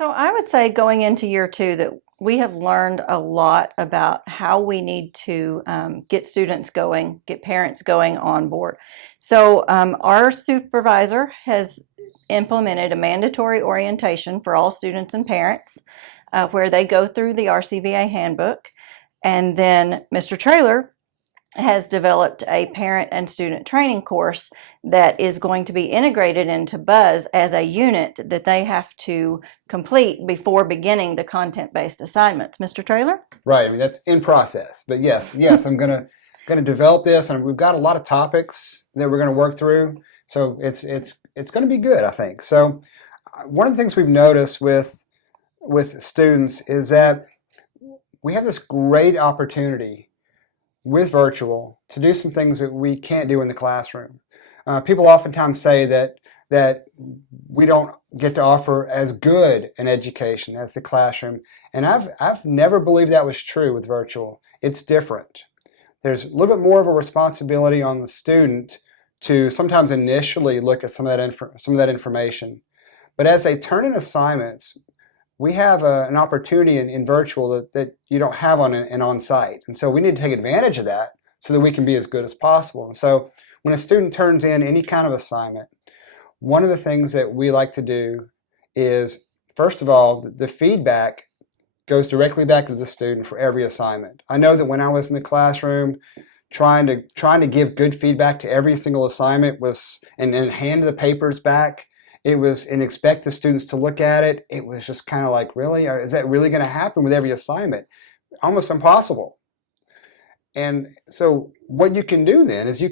So I would say going into year two that we have learned a lot about how we need to get students going, get parents going on board. So our supervisor has implemented a mandatory orientation for all students and parents where they go through the RCVA handbook. And then Mr. Traylor has developed a parent and student training course that is going to be integrated into Buzz as a unit that they have to complete before beginning the content-based assignments. Mr. Traylor? Right. I mean, that's in process. But yes, I'm gonna develop this, and we've got a lot of topics that we're going to work through. So it's going to be good, I think. So one of the things we've noticed with students is that we have this great opportunity with virtual to do some things that we can't do in the classroom. People oftentimes say that we don't get to offer as good an education as the classroom, and I've never believed that was true with virtual. It's different. There's a little bit more of a responsibility on the student to sometimes initially look at some of that information, but as they turn in assignments, we have an opportunity in virtual that you don't have on-site. And so we need to take advantage of that so that we can be as good as possible. And so when a student turns in any kind of assignment, one of the things that we like to do is, first of all, the feedback goes directly back to the student for every assignment. I know that when I was in the classroom trying to give good feedback to every single assignment and hand the papers back, it was and expect the students to look at it. It was just kind of like, really? Is that really going to happen with every assignment? Almost impossible. And so what you can do then is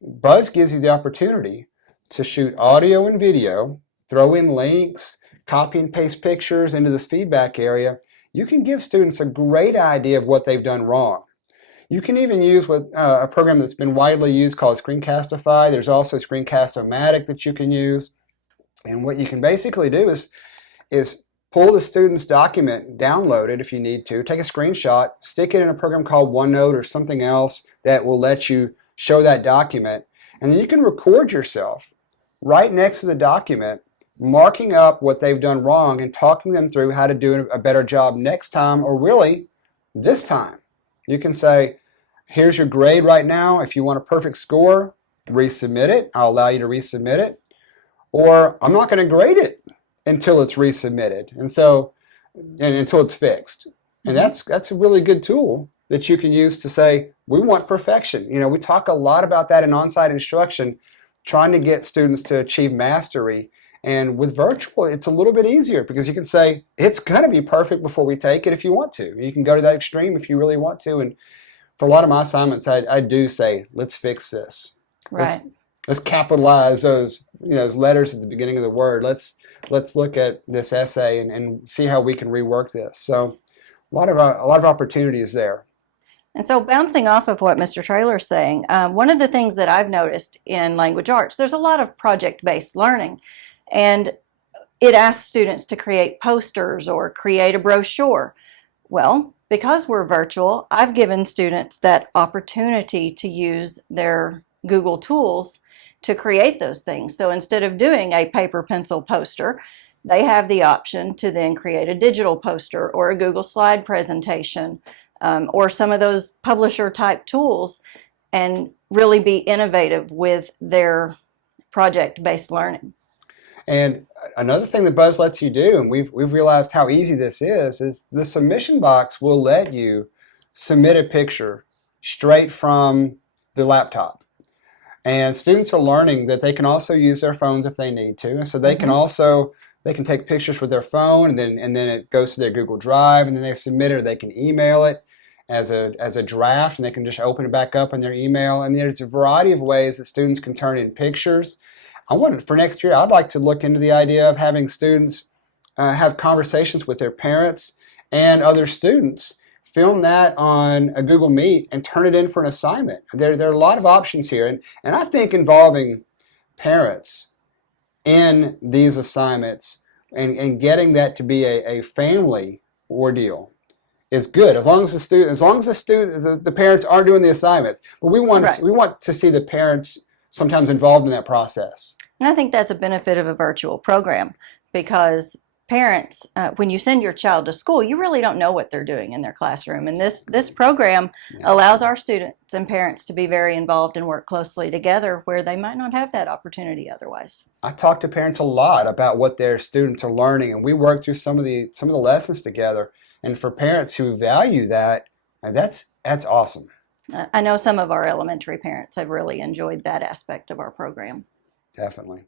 Buzz gives you the opportunity to shoot audio and video, throw in links, copy and paste pictures into this feedback area. You can give students a great idea of what they've done wrong. You can even use a program that's been widely used called Screencastify. There's also Screencast-O-Matic that you can use. And what you can basically do is pull the student's document, download it if you need to, take a screenshot, stick it in a program called OneNote or something else that will let you show that document. And then you can record yourself right next to the document, marking up what they've done wrong and talking them through how to do a better job next time, or really this time. You can say, here's your grade right now. If you want a perfect score, resubmit it. I'll allow you to resubmit it. Or I'm not going to grade it until it's resubmitted, and until it's fixed. And that's a really good tool that you can use to say, we want perfection. You know, we talk a lot about that in on-site instruction, trying to get students to achieve mastery. And with virtual, it's a little bit easier because you can say, it's going to be perfect before we take it if you want to. You can go to that extreme if you really want to. And for a lot of my assignments, I do say, let's fix this. Right. Let's capitalize those letters at the beginning of the word. Let's look at this essay and see how we can rework this. So a lot of opportunities there. And so bouncing off of what Mr. Traylor is saying, one of the things that I've noticed in language arts, there's a lot of project-based learning, and it asks students to create posters or create a brochure. Well, because we're virtual, I've given students that opportunity to use their Google tools to create those things. So instead of doing a paper pencil poster, they have the option to then create a digital poster or a Google slide presentation or some of those publisher type tools, and really be innovative with their project-based learning. And another thing that Buzz lets you do, and we've realized how easy this is the submission box will let you submit a picture straight from the laptop. And students are learning that they can also use their phones if they need to. And so they can take pictures with their phone, and then it goes to their Google Drive, and then they submit it, or they can email it as a draft, and they can just open it back up in their email. And there's a variety of ways that students can turn in pictures. For next year, I'd like to look into the idea of having students have conversations with their parents and other students, film that on a Google Meet, and turn it in for an assignment. There are a lot of options here, and I think involving parents in these assignments and getting that to be a family ordeal is good, as long as the parents are doing the assignments. But we want to see the parents sometimes involved in that process. And I think that's a benefit of a virtual program, because parents, when you send your child to school, you really don't know what they're doing in their classroom. And this program allows our students and parents to be very involved and work closely together where they might not have that opportunity otherwise. I talk to parents a lot about what their students are learning, and we work through some of the lessons together. And for parents who value that, that's awesome. I know some of our elementary parents have really enjoyed that aspect of our program. Definitely.